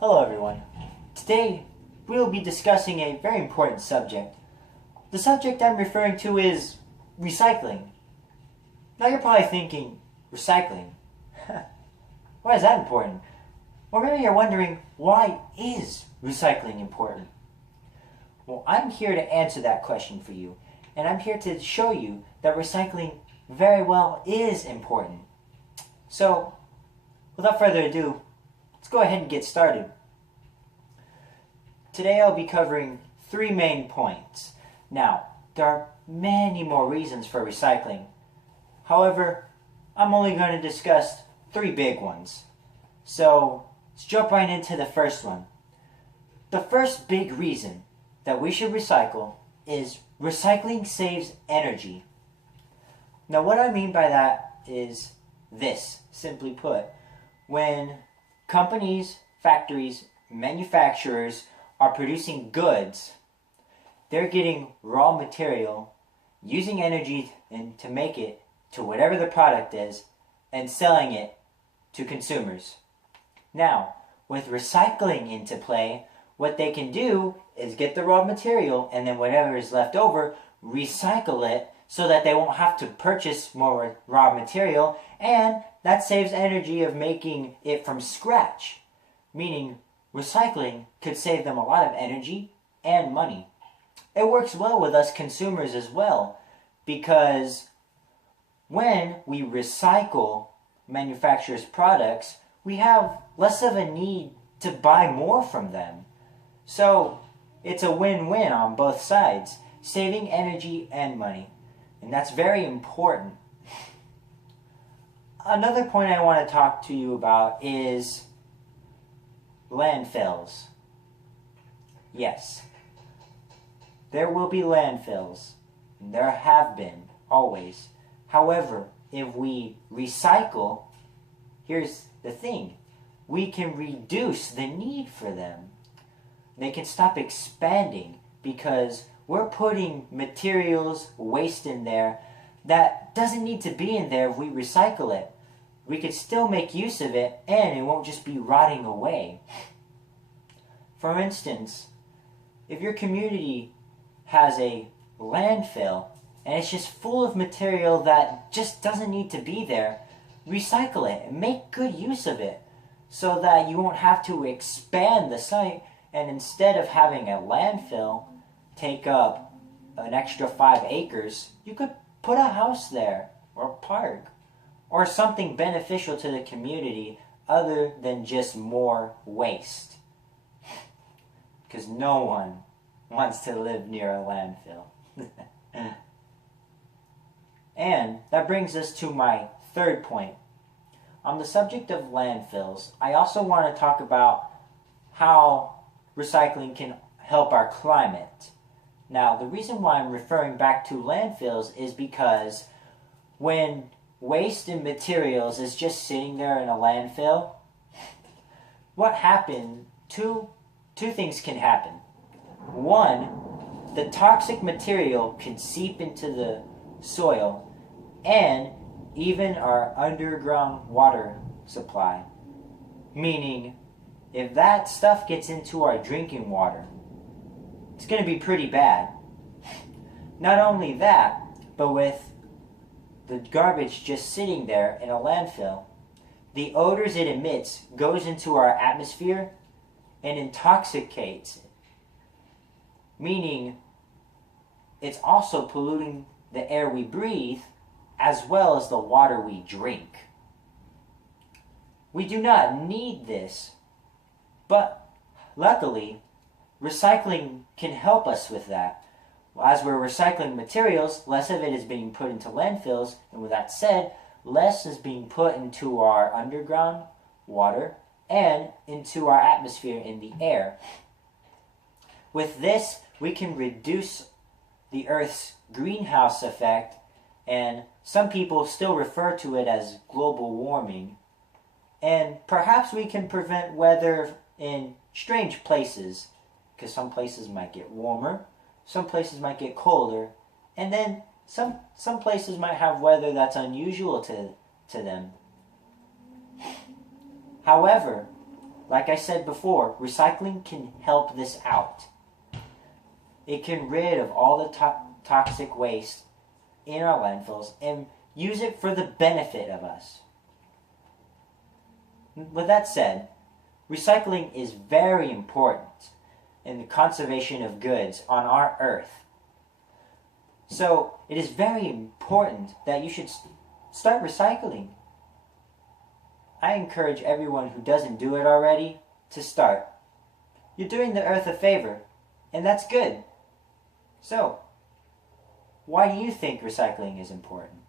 Hello everyone. Today we will be discussing a very important subject. The subject I'm referring to is recycling. Now you're probably thinking, recycling? Why is that important? Or maybe you're wondering, why is recycling important? Well, I'm here to answer that question for you, and I'm here to show you that recycling very well is important. So, without further ado, let's go ahead and get started. Today I'll be covering 3 main points. Now, there are many more reasons for recycling. However, I'm only going to discuss 3 big ones. So, let's jump right into the first one. The first big reason that we should recycle is recycling saves energy. Now, what I mean by that is this, simply put. When companies, factories, manufacturers are producing goods, they're getting raw material, using energy to make it to whatever the product is, and selling it to consumers. Now, with recycling into play, what they can do is get the raw material and then whatever is left over, recycle it so that they won't have to purchase more raw material, and that saves energy of making it from scratch. Meaning, recycling could save them a lot of energy and money. It works well with us consumers as well, because when we recycle manufacturers' products, we have less of a need to buy more from them. So, it's a win-win on both sides, saving energy and money. And that's very important. Another point I want to talk to you about is landfills. Yes, there will be landfills. There have been, always. However, if we recycle, here's the thing. We can reduce the need for them. They can stop expanding because we're putting materials, waste in there that doesn't need to be in there if we recycle it. We could still make use of it, and it won't just be rotting away. For instance, if your community has a landfill and it's just full of material that just doesn't need to be there, recycle it and make good use of it so that you won't have to expand the site, and instead of having a landfill take up an extra 5 acres, you could put a house there or a park or something beneficial to the community other than just more waste. Because no one wants to live near a landfill. And that brings us to my third point. On the subject of landfills, I also want to talk about how recycling can help our climate. Now, the reason why I'm referring back to landfills is because when waste and materials is just sitting there in a landfill, what happened? Two things can happen. One, the toxic material can seep into the soil and even our underground water supply. Meaning, if that stuff gets into our drinking water, it's going to be pretty bad. Not only that, but with the garbage just sitting there in a landfill, the odors it emits goes into our atmosphere and intoxicates it. Meaning, it's also polluting the air we breathe as well as the water we drink. We do not need this, but luckily, recycling can help us with that. As we're recycling materials, less of it is being put into landfills, and with that said, less is being put into our underground water and into our atmosphere in the air. With this, we can reduce the Earth's greenhouse effect, and some people still refer to it as global warming. And perhaps we can prevent weather in strange places, because some places might get warmer, some places might get colder, and then some places might have weather that's unusual to them. However, like I said before, recycling can help this out. It can rid of all the toxic waste in our landfills and use it for the benefit of us. With that said, recycling is very important in the conservation of goods on our earth. So it is very important that you should start recycling. I encourage everyone who doesn't do it already to start. You're doing the earth a favor, and that's good. So, why do you think recycling is important?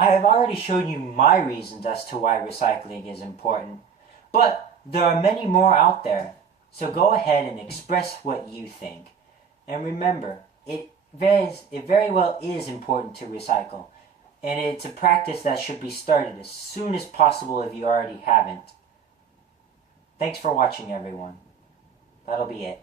I have already shown you my reasons as to why recycling is important, but there are many more out there. So go ahead and express what you think. And remember, it very well is important to recycle. And it's a practice that should be started as soon as possible if you already haven't. Thanks for watching, everyone. That'll be it.